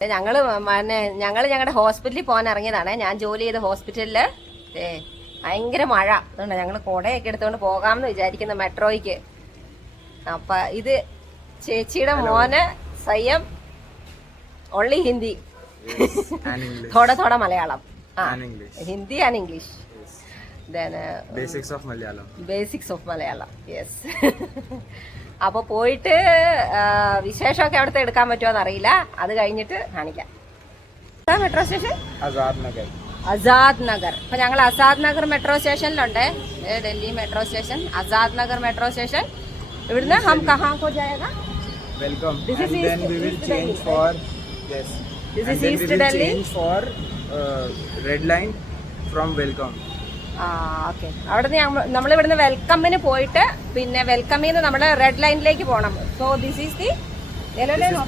ഞങ്ങൾ പിന്നെ ഞങ്ങൾ ഞങ്ങളുടെ ഹോസ്പിറ്റലിൽ പോകാൻ ഇറങ്ങിയതാണ്. ഞാൻ ജോലി ചെയ്ത ഹോസ്പിറ്റലിൽ ഏ ഭയങ്കര മഴ. അതുകൊണ്ട് ഞങ്ങൾ കുടയൊക്കെ എടുത്തുകൊണ്ട് പോകാമെന്ന് വിചാരിക്കുന്നു മെട്രോയ്ക്ക്. അപ്പൊ ഇത് ചേച്ചിയുടെ മോന് സയ്യം ഓൺലി ഹിന്ദി. തോടെ തോടെ മലയാളം. ആ. Hindi and English then of Malayalam. Basics of Malayalam yes അപ്പോൾ പോയിട്ട് വിശേഷമൊക്കെ അവിടുത്തെ എടുക്കാൻ പറ്റുമോ എന്നറിയില്ല. അത് കഴിഞ്ഞിട്ട് കാണിക്കാം. Metro station Nagar. Azad Nagar അപ്പൊ ഞങ്ങൾ Azad Nagar metro സ്റ്റേഷനിലുണ്ട് Delhi metro station Azad Nagar metro station ഇവിടുന്ന് ഹം കഹാ കോ ജായേഗാ? Welcome. This is Delhi for red line will East ആ ഓക്കെ. അവിടുന്ന് നമ്മൾ ഇവിടുന്ന് വെൽക്കമ്മിന് പോയിട്ട് പിന്നെ വെൽക്കമ്മിന്ന് നിന്ന് നമ്മൾ റെഡ് ലൈനിലേക്ക് പോകണം so this is the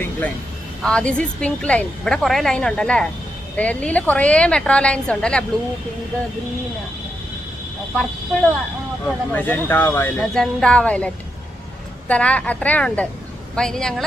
pink ah this is pink line ഇവിടെ കുറെ ലൈൻ ഉണ്ട് അല്ലേ? ഡൽഹിയിൽ കുറെ മെട്രോ ലൈൻസ് ഉണ്ട് അല്ലേ blue pink green purple. Magenta violet ഇത്ര അത്രയുണ്ട് അപ്പൊ ഇനി ഞങ്ങൾ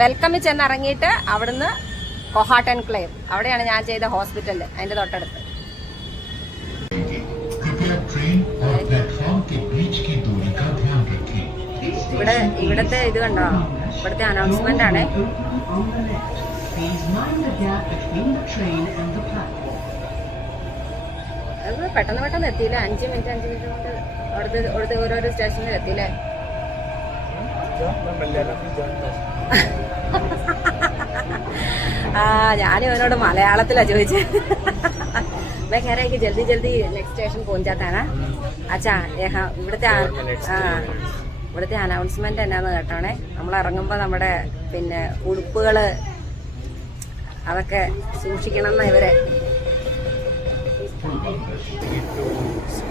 വെൽക്കമ്മിൽ ചെന്ന് ഇറങ്ങിയിട്ട് അവിടുന്ന് കൊഹാട്ടൻ ക്ലെയിം അവിടെയാണ് ഞാൻ ചെയ്ത ഹോസ്പിറ്റലിൽ അതിന്റെ തൊട്ടടുത്ത്. कृपया ट्रेन और प्लेटफॉर्म के बीच की दूरी का ध्यान रखें ഇവിടെ ഇവിടത്തെ ഇത് കണ്ടോ ഇവിടുത്തെ അനൗൺസ്മെന്റ് ആണ് Please mind the gap between the train and the platform. അത് പെട്ടെന്ന് പെട്ടെന്ന് എത്തിയില്ലേ അഞ്ച് മിനിറ്റ് അഞ്ച് മിനിറ്റ് കൊണ്ട് അവിടുത്തെ അവിടുത്തെ ഓരോരോ സ്റ്റേഷനിൽ എത്തിയില്ലേ ആ ഞാൻ ഇവനോട് മലയാളത്തിലാ ചോദിച്ചത് मैं कह रहा है कि जल्दी जल्दी नेक्स्ट स्टेशन पहुंच जाता है ना अच्छा यहाँ ഇവിടുത്തെ ആ ആ, ഇവിടുത്തെ അനൗൺസ്മെന്റ് എന്നാന്ന് കേട്ടോണേ നമ്മൾ ഇറങ്ങുമ്പോൾ നമ്മുടെ പിന്നെ ഉടുപ്പുകള് അതൊക്കെ സൂക്ഷിക്കണം എന്നാ ഇവരെ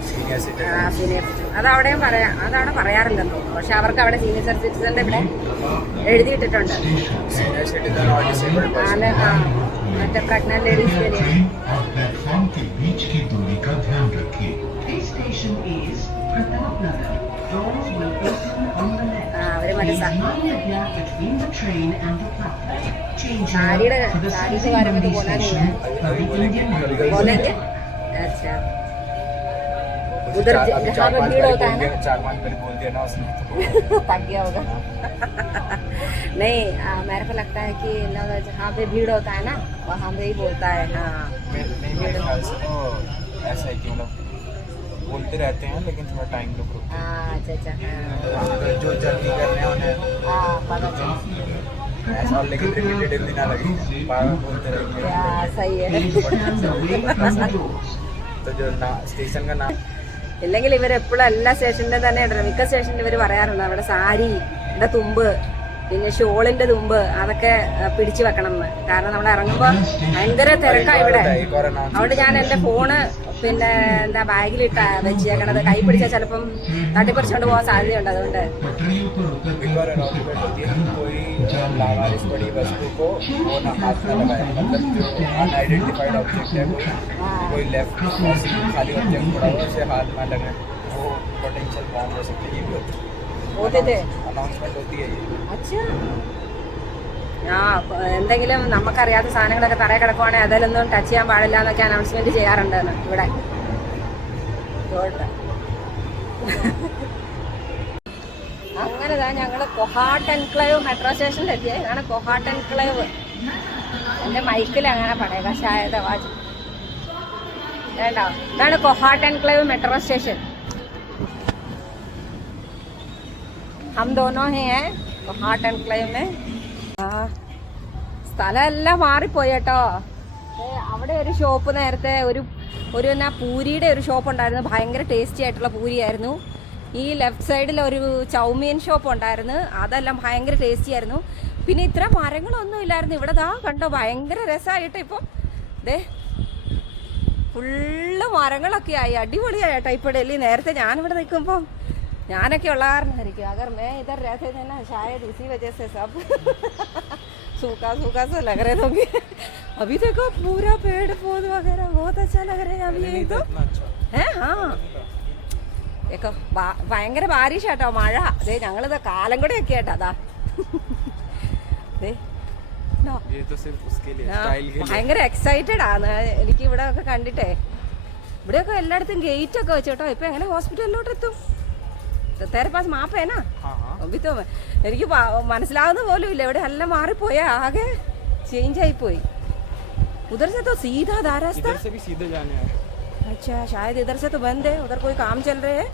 Senior citizen. ആ, senior citizen. അത് അവിടെയും പറയാ അതാണ് പറയാറില്ലെന്ന് തോന്നുന്നു പക്ഷെ അവർക്ക് അവിടെ സീനിയർ സിറ്റിസന്റെ ഇവിടെ എഴുതിയിട്ടിട്ടുണ്ട് Senior citizen or disabled person. ആണ് ആ, മറ്റേ പ്രഗ്നന്റ് ലേഡീസിന് between the train and the platform. Change here for the Swazi Mandi station for the Indian Railway. अच्छा उधर जहाँ पे भीड़ होता है ना चार पाँच बार बोल दिया ना उसने थक गया होगा नहीं आ, मेरे को लगता है कि ना जहाँ पे भीड़ होता है ना वहाँ पे ही बोलता है हाँ मे- ऐसा है कि मतलब बोलते रहते हैं लेकिन थोड़ा टाइम रुक रुक हाँ अच्छा अच्छा हाँ के। जो जल्दी करने हैं उन्हें हाँ पता चला ऐसा लेकिन रिपीटेटिवली ना लगे बार बार बोलते रहेंगे हाँ सही है Stand away from the doors. तो जो ना स्टेशन का नाम ഇല്ലെങ്കിൽ ഇവർ എപ്പോഴും എല്ലാ സ്റ്റേഷനിലും തന്നെ ഇടണം മിക്ക സ്റ്റേഷനിലും ഇവർ പറയാറുണ്ട് അവിടെ സാരി ന്റെ തുമ്പ് പിന്നെ ഷോളിന്റെ തുമ്പ് അതൊക്കെ ആ, പിടിച്ചു വെക്കണം എന്ന് കാരണം നമ്മൾ ഇറങ്ങുമ്പോ ഭയങ്കര തിരക്കാ ഇവിടെ एक और अनाउंस അതുകൊണ്ട് ഞാൻ എന്റെ ഫോണ് പിന്നെ എന്താ ബാഗിലിട്ടാ വെച്ചേക്കണത് കൈ പിടിച്ചാൽ ചിലപ്പം തട്ടിപ്പറിച്ചോണ്ട് പോകാൻ സാധ്യതയുണ്ട് അതുകൊണ്ട് पटरियों पर उतर एक और अनाउंसमेंट होती है कि कोई लावारिस पड़ी वस्तु को वो ना हाथ में लगाए मतलब जो अनआइडेंटिफाइड ऑब्जेक्ट है कोई कोई लेफ्ट खाली ऑब्जेक्ट पड़ा हुआ उसे हाथ में लगे वो पोटेंशियल बॉम्ब हो सकती है ये भी होती है ഓത്തിട്ട് अनाउंसमेंट होती है ये അച്ഛാ ആ പ- എന്തെങ്കിലും നമുക്കറിയാത്ത സാധനങ്ങളൊക്കെ തറയിൽ കിടക്കുവാണെങ്കിൽ അതിലൊന്നും ടച്ച് ചെയ്യാൻ പാടില്ല എന്നൊക്കെ അനൗൺസ്മെന്റ് ചെയ്യാറുണ്ട് ഇവിടെ ഇതുകൊണ്ട്. അങ്ങനെ താ ഞങ്ങള് കൊഹാട്ട് എൻക്ലേവ് മെട്രോ സ്റ്റേഷനിൽ എത്തിയേ ഇതാണ് കൊഹാട്ട് എൻക്ലേവ് എന്റെ മൈക്കിൽ അങ്ങനെ പടേക ഷായത വാജ് വേണ്ട ഇതാണ് കൊഹാട്ട് എൻക്ലേവ് മെട്രോ സ്റ്റേഷൻ हम दोनों ही हैं ഹാർട്ട് എൻക്ലേവ് में ആ സ്ഥലം എല്ലാം മാറിപ്പോയി കേട്ടോ ഏ, അവിടെ ഒരു ഷോപ്പ് നേരത്തെ ഒരു ഒരു എന്നാ പൂരിയുടെ ഒരു ഷോപ്പ് ഉണ്ടായിരുന്നു ഭയങ്കര ടേസ്റ്റി ആയിട്ടുള്ള പൂരിയായിരുന്നു ഈ ലെഫ്റ്റ് സൈഡിൽ ഒരു ചൗമീൻ ഷോപ്പ് ഉണ്ടായിരുന്നു അതെല്ലാം ഭയങ്കര ടേസ്റ്റി ആയിരുന്നു പിന്നെ ഇത്ര മരങ്ങളൊന്നും ഇല്ലായിരുന്നു ഇവിടെ ദാ കണ്ടോ ഭയങ്കര രസമായിട്ട് ഇപ്പം ദേ ഫുള്ള് മരങ്ങളൊക്കെ ആയി അടിപൊളിയായി കേട്ടോ ഇപ്പോൾ ഡൽഹി നേരത്തെ ഞാനിവിടെ നിൽക്കുമ്പോൾ ഞാനൊക്കെ ഉള്ള കാരണമായിരിക്കും अगर मैं इधर रहते थे ना शायद इसी वजह से सब सूखा सूखा सा लग रहे होंगे अभी देखो पूरा पेड़ पौध वगैरह बहुत अच्छा लग रहा है अभी ये तो है हाँ देखो ബാ- ഭയങ്കര ബാരിഷ് കേട്ടോ മഴ അതെ ഞങ്ങളിത് കാലം കൂടെ ഒക്കെ കേട്ടോ അതാ ദേ नो ये तो सिर्फ उसके लिए ആ, स्टाइल के लिए ഭയങ്കര എക്സൈറ്റഡ് ആണ് എനിക്ക് ഇവിടെ ഒക്കെ കണ്ടിട്ടേ ഇവിടെയൊക്കെ എല്ലായിടത്തും ഗേറ്റ് ഒക്കെ വെച്ചോട്ടോ ഇപ്പൊ എങ്ങനെ ഹോസ്പിറ്റലിലോട്ട് എത്തും തേരെ പാസ് മാപ്പേനാ हाँ हाँ അപ്പൊ ഇത് എനിക്ക് പ- മനസ്സിലാവുന്ന പോലും ഇല്ല ഇവിടെ എല്ലാം മാറിപ്പോയ ആകെ ചേഞ്ച് ആയിപ്പോയി उधर से तो सीधा दा रास्ता इधर से भी सीधे जाने हैं अच्छा शायद इधर से तो बंद है उधर कोई काम चल रहे है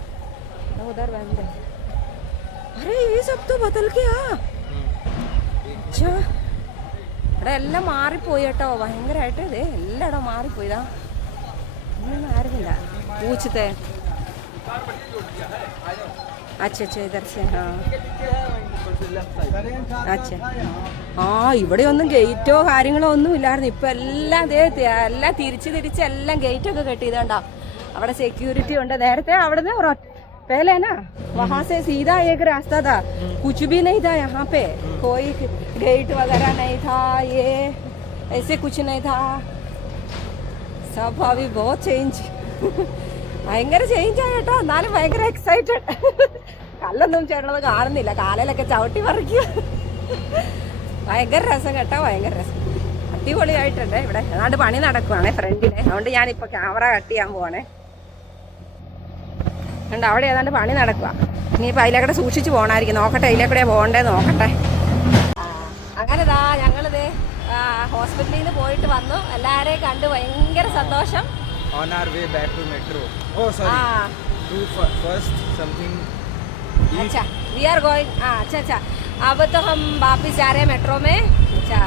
तो उधर बंद है अरे ये सब तो बदल गया अच्छा ഇവിടെ എല്ലാം മാറിപ്പോയി കേട്ടോ ഭയങ്കരമായിട്ട് ഇതേ എല്ലായിടവും മാറിപ്പോയതാ ഒന്നും ആയിരുന്നില്ല പൂച്ചത്തെ അച്ഛ അച്ഛ ഇതർ സെ ഹാ അച്ഛ ആ ഇവിടെ ഒന്നും ഗേറ്റോ കാര്യങ്ങളോ ഒന്നും ഇല്ലായിരുന്നു ഇപ്പൊ എല്ലാം ദേ തി- എല്ലാം തിരിച്ച് തിരിച്ച് എല്ലാം ഗേറ്റ് ഒക്കെ കെട്ടി ഇതുണ്ടോ അവിടെ സെക്യൂരിറ്റി ഉണ്ട് നേരത്തെ അവിടുന്ന് ഒരൊ- पहले ना वहाँ से सीधा एक रास्ता था कुछ भी नहीं था यहाँ पे कोई गेट वगैरह नहीं था ये ऐसे कुछ नहीं था सब अभी बहुत ചേഞ്ച് ഭയങ്കര ചേഞ്ച് ആയി കേട്ടോ. എന്നാലും ഭയങ്കര എക്സൈറ്റഡ് കല്ലൊന്നും ചേട്ടനത് കാണുന്നില്ല. കാലയിലൊക്കെ ചവിട്ടി പറിക്കുക. ഭയങ്കര രസം കേട്ടോ ഭയങ്കര രസം. അടിപൊളിയായിട്ടുണ്ട് ഇവിടെ. ഏതാണ്ട് പണി നടക്കുവാണേ ഫ്രണ്ടിലെ. അതുകൊണ്ട് ഞാനിപ്പോൾ ക്യാമറ കട്ട് ചെയ്യാൻ പോവാണേ. കണ്ടോ അവിടെ ഏതാണ്ട് പണി നടക്കുക ഇനിയിപ്പോൾ അതിലേക്കൂടെ സൂക്ഷിച്ച് പോകണമായിരിക്കും നോക്കട്ടെ അതിലേക്കൂടെ പോകണ്ടേ നോക്കട്ടെ. അങ്ങനെ ദാ ഞങ്ങളിത് ഹോസ്പിറ്റലിൽ നിന്ന് പോയിട്ട് വന്നു. എല്ലാവരെയും കണ്ട്. ഭയങ്കര സന്തോഷം. on our way back to metro oh ആ sorry to f- first something eat अच्छा वी आर गोइंग हाँ अच्छा अच्छा अब तो हम वापिस जा रहे हैं मेट्रो में अच्छा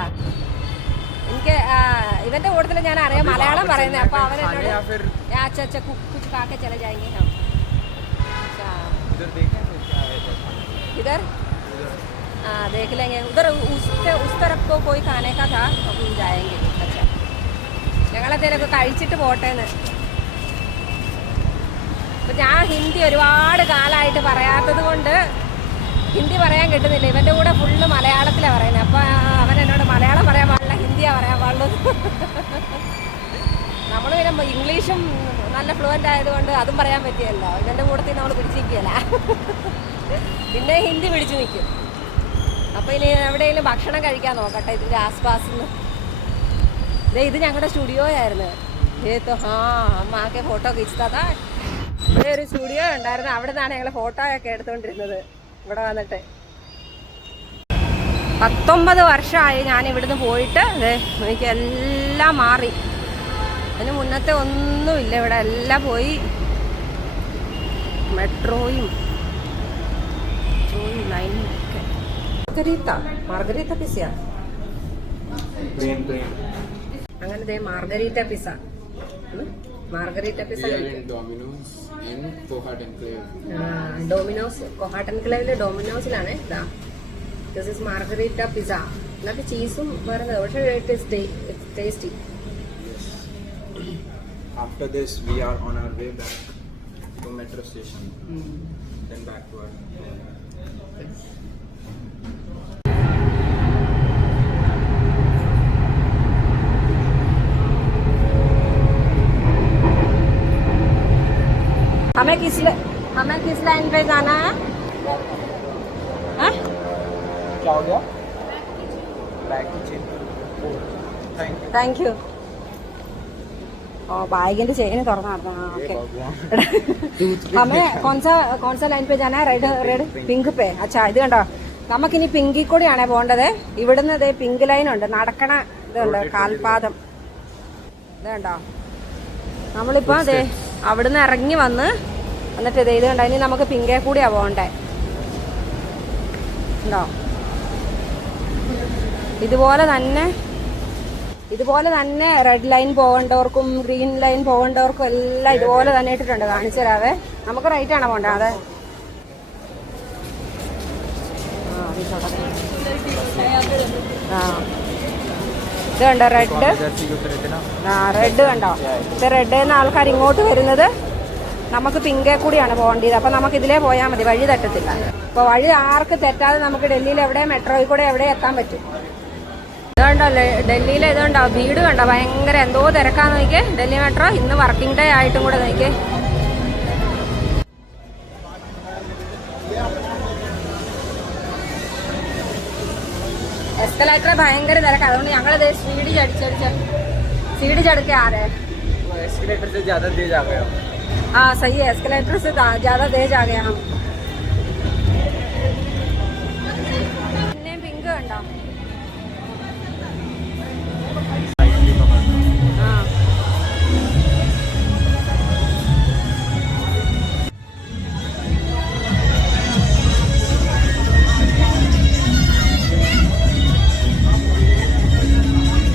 എനിക്ക് ആ, ഇവന്റെ കൂട്ടത്തിൽ ഞാൻ അറിയാം മലയാളം പറയുന്നത് അപ്പൊ അവൻ खाने या എന്നോട് फिर ആ, अच्छा अच्छा कुछ कुछ खा के चले जाएंगे हम अच्छा इधर देखें फिर क्या है तो खाने इधर हाँ देख लेंगे उधर उस उस तरफ को कोई खाने का था हम जाएंगे अच्छा ഞങ്ങളെന്തേലൊക്കെ കഴിച്ചിട്ട് പോട്ടേന്ന്. അപ്പൊ ഞാൻ ഹിന്ദി ഒരുപാട് കാലമായിട്ട് പറയാത്തത് കൊണ്ട് ഹിന്ദി പറയാൻ കിട്ടുന്നില്ല. ഇവന്റെ കൂടെ ഫുള്ള് മലയാളത്തിലാണ് പറയുന്നത് അപ്പൊ അവൻ എന്നോട് മലയാളം പറയാൻ പാടില്ല ഹിന്ദിയാ പറയാൻ പാടുള്ളൂ നമ്മൾ പിന്നെ ഇംഗ്ലീഷും നല്ല ഫ്ലുവന്റ് ആയതുകൊണ്ട് അതും പറയാൻ പറ്റിയല്ലോ. ഇവന്റെ കൂടത്തിൽ നമ്മൾ പിടിച്ചിരിക്കുകയല്ല. പിന്നെ ഹിന്ദി പിടിച്ചു നിൽക്കും. അപ്പൊ ഇനി എവിടെയെങ്കിലും ഭക്ഷണം കഴിക്കാൻ നോക്കട്ടെ ഇതിന്റെ ആസ്പാസിൽ ദേ ഇത് ഞങ്ങളുടെ സ്റ്റുഡിയോ ആയിരുന്നു ഏത്തോ ആക്കെ ഫോട്ടോ കിച്ചതാ ഇവിടെ ഒരു സ്റ്റുഡിയോ ഉണ്ടായിരുന്നു. അവിടെ നിന്നാണ് ഞങ്ങൾ ഫോട്ടോ ഒക്കെ എടുത്തുകൊണ്ടിരുന്നത് ഇവിടെ വന്നിട്ട്. പത്തൊമ്പത് വർഷമായി ഞാൻ ഇവിടുന്ന് പോയിട്ട്. എനിക്ക് എല്ലാം മാറി. അതിന് മുന്നത്തെ ഒന്നുമില്ല. ഇവിടെ എല്ലാം പോയി. മെട്രോയും മെട്രോയും ലൈനും ഒക്കെ മാർഗരീത്ത മാർഗരീത്ത പിസയാ plain plain അങ്ങനെ ദേ margherita pizza margherita pizza Domino's കൊഹാട്ടൻ ക്ലബിലെ ഡോമിനോസിലാണ് ഇതാ ദിസ് ഇസ് മാർഗരീറ്റ പിസ എന്നിട്ട് ചീസും വരുന്നത് പക്ഷേ tasty after this we are on our way back to metro station mm. then back to किस ल- हमें किस लाइन पे जाना है हाँ? क्या हो गया back kitchen thank you thank you ഓ ബാഗിന്റെ ചെയിന് തുറന്നു നടന്നു ആ ഓക്കെ हमें कौन सा कौन सा लाइन पे जाना है रेड रेड പിങ്ക് പേ അച്ഛാ ഇത് കണ്ടോ നമുക്കിനി പിങ്കിൽ കൂടിയാണ് പോകേണ്ടത് ഇവിടുന്ന് ഇതേ പിങ്ക് ലൈൻ ഉണ്ട് നടക്കണ ഇതുണ്ട് കാൽപാദം ഇത് കണ്ടോ നമ്മളിപ്പോ അതെ അവിടുന്ന് ഇറങ്ങി വന്ന് എന്നിട്ട് ഇത് ഇത് കണ്ടോ ഇനി നമുക്ക് പിങ്കേ കൂടിയാ പോകണ്ടേ? ഉണ്ടോ? ഇതുപോലെ തന്നെ ഇതുപോലെ തന്നെ റെഡ് ലൈൻ പോകേണ്ടവർക്കും ഗ്രീൻ ലൈൻ പോകേണ്ടവർക്കും എല്ലാം ഇതുപോലെ തന്നെ ഇട്ടിട്ടുണ്ട്. കാണിച്ചു തരാവേ. നമുക്ക് റൈറ്റ് ആണോ പോകണ്ടത് അതെ. ആ ഇത് കണ്ടോ റെഡ് ആ റെഡ് കണ്ടോ? ഇത് റെഡ് ആൾക്കാർ ഇങ്ങോട്ട് വരുന്നത് നമുക്ക് പിങ്കെ കൂടിയാണ് പോകേണ്ടത്. അപ്പോൾ നമുക്ക് ഇതിലേ പോയാൽ മതി. വഴി തെറ്റത്തില്ല. അപ്പോൾ വഴി ആർക്ക് തെറ്റാതെ നമുക്ക് ഡൽഹിയിൽ എവിടെ മെട്രോയിൽ കൂടെ എവിടെ എത്താൻ പറ്റും. ഇതുകൊണ്ടോ ഡൽഹിയിൽ ഇതുകൊണ്ടോ വീട് കണ്ടോ? ഭയങ്കര എന്തോ തിരക്കാന്ന് നോക്കിയേ. ഡൽഹി മെട്രോ ഇന്ന് വർക്കിംഗ് ഡേ ആയിട്ടും കൂടെ നോക്കിയേ. എസ്കലേറ്റർ ഭയങ്കര തിരക്ക്. അതുകൊണ്ട് ഞങ്ങൾ സീഡ് ചടിച്ചടിച്ച് സീഡ് ചടുക്കാറേ എസ്കലേറ്റർ हाँ सही है एस्केलेटर से ज़्यादा तेज आ गया हम।